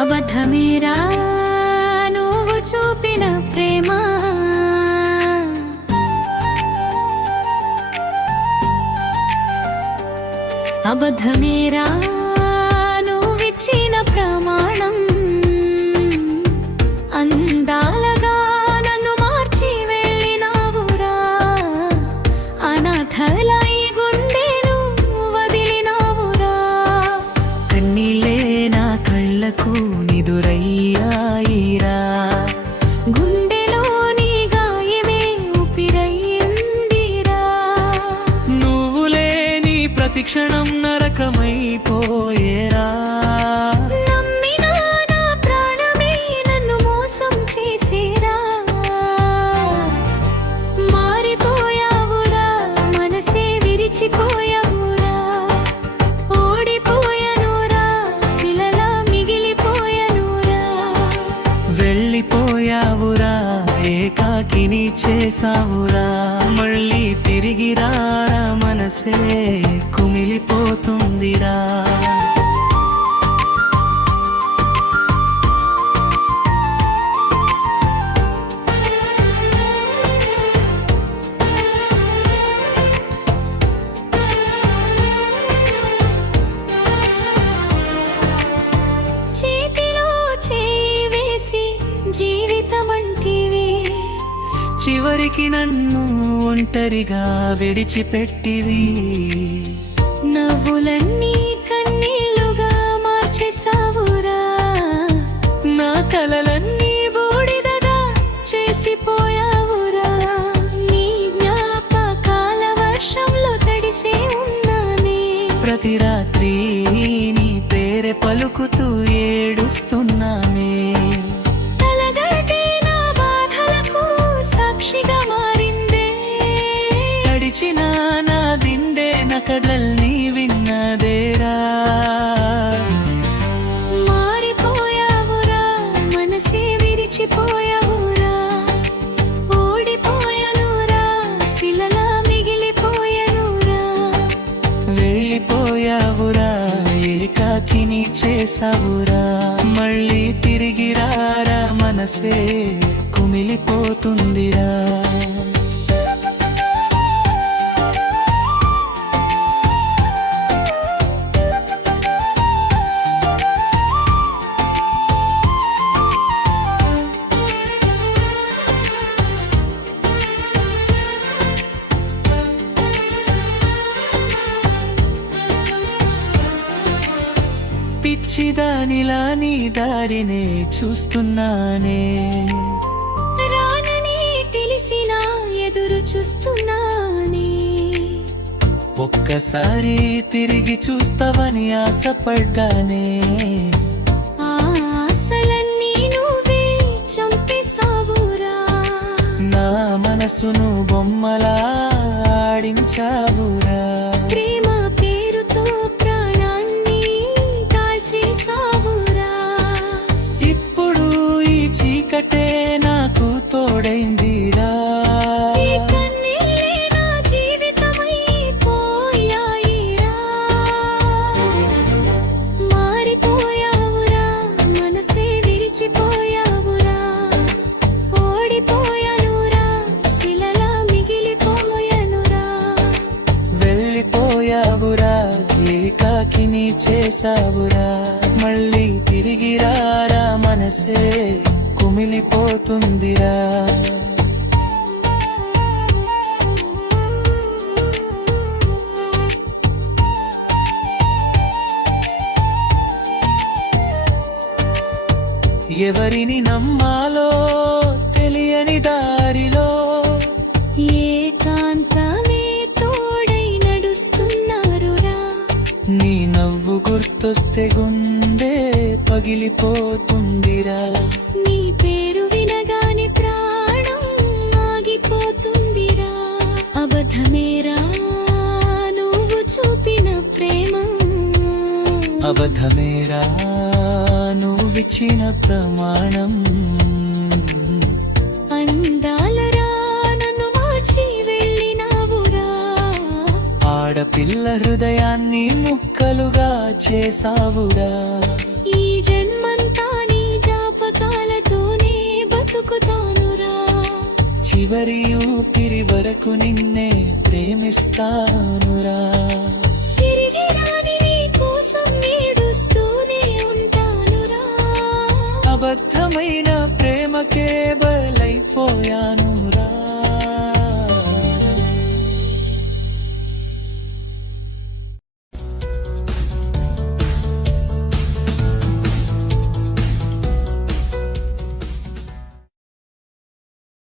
అబద్ధమేరా నువ్వు చూపిన ప్రేమ, అబద్ధమేరా నువ్విచ్చిన ప్రమాణం. అందాలగా నన్ను మార్చి వెళ్ళినావురా, అనాథల ఈ గుండెను వదిలినావురా. కన్నీళ్ళే నా కళ్ళకు నిదురయ్యాయిరా, గుండెలోని గాయమే ఊపిరయ్యిందిరా. నువ్వు లేని ప్రతి క్షణం నరకమైపోయేరా. నమ్మినా నా ప్రాణమే నన్ను మోసం చేసేరా. మారిపోయావురా, మనసే విరిచిపోయావురా. ఓడిపోయానురా, శిలలా మిగిలిపోయానురా. వెళ్ళిపోయావురా, ఏకాకిని చేసావురా. మళ్ళీ తిరిగి రారా, మనసే కుమిలిపోతుందిరా. చేతిలో చేయి వేసి జీవితమంటివి, చివరికి నన్ను ఒంటరిగా విడిచిపెట్టివి. నవ్వులన్నీ కన్నీళ్లుగా మార్చేసావురా. నా కలలన్నీ బూడిదగా చేసిపోయావురా. నీ జ్ఞాపకాల వర్షంలో తడిసే ఉన్నానే. ప్రతి రాత్రి నీ పేరే పలుకుతూ ఏడుస్తున్నానే. తలగటే నా బాధలకు సాక్షిగా మారిందే. తడిచిన నా దిండే నకదల్ని విన్నదేరా. మారిపోయావురా, మనసే విరిచిపోయావురా. ఓడిపోయానురా, శిలలా మిగిలిపోయానురా. వెళ్ళిపోయావురా, ఏకాకిని చేసావురా. మళ్ళీ తిరిగి రారా, మనసే కుమిలిపోతుందిరా. పిచ్చిదానిలా నీ దారినే చూస్తున్నానే. రానని తెలిసినా ఎదురు చూస్తున్నానే. ఒక్కసారి తిరిగి చూస్తావని ఆశపడ్డానే. ఆ ఆశలన్నీ నువ్వే చంపేసావురా. నా మనసును బొమ్మలా ఆడించావురా. ప్రేమ పేరుతో ప్రాణాన్ని కాల్చేసావురా. ఇప్పుడు ఈ చీకటే నాకు తోడైందిరా. ఈ కన్నీళ్ళే నా జీవితమైపోయాయిరా. మారిపోయావురా, మనసే విరిచిపోయావురా. ఓడిపోయానురా, శిలలా మిగిలిపోయానురా. వెళ్ళిపోయావురా, ఏకాకిని చేసావురా. మళ్ళీ తిరిగి రారా, మనసే కుమిలిపోతుందిరా. ఎవరిని నమ్మాలో తెలియని దారిలో ఏకాంతమే తోడై నడుస్తున్నారురా. నీ నవ్వు గుర్తొస్తే గుండె పగిలిపోతుందిరా. నీ పేరు వినగానే ప్రాణం ఆగిపోతుందిరా. అబద్ధమేరా నువ్వు చూపిన ప్రేమ, అబద్ధమేరా నువ్విచ్చిన ప్రమాణం. అందాలరా నన్ను మార్చి వెళ్ళినావురా. ఆడపిల్ల హృదయాన్ని ముక్కలుగా చేసావురా. ఈ జన్మంతా చివరి ఊపిరి వరకు నిన్నే ప్రేమిస్తానురా. తిరిగి రాని నీ కోసం ఏడుస్తూనే ఉంటానురా. అబద్ధమైన ప్రేమకే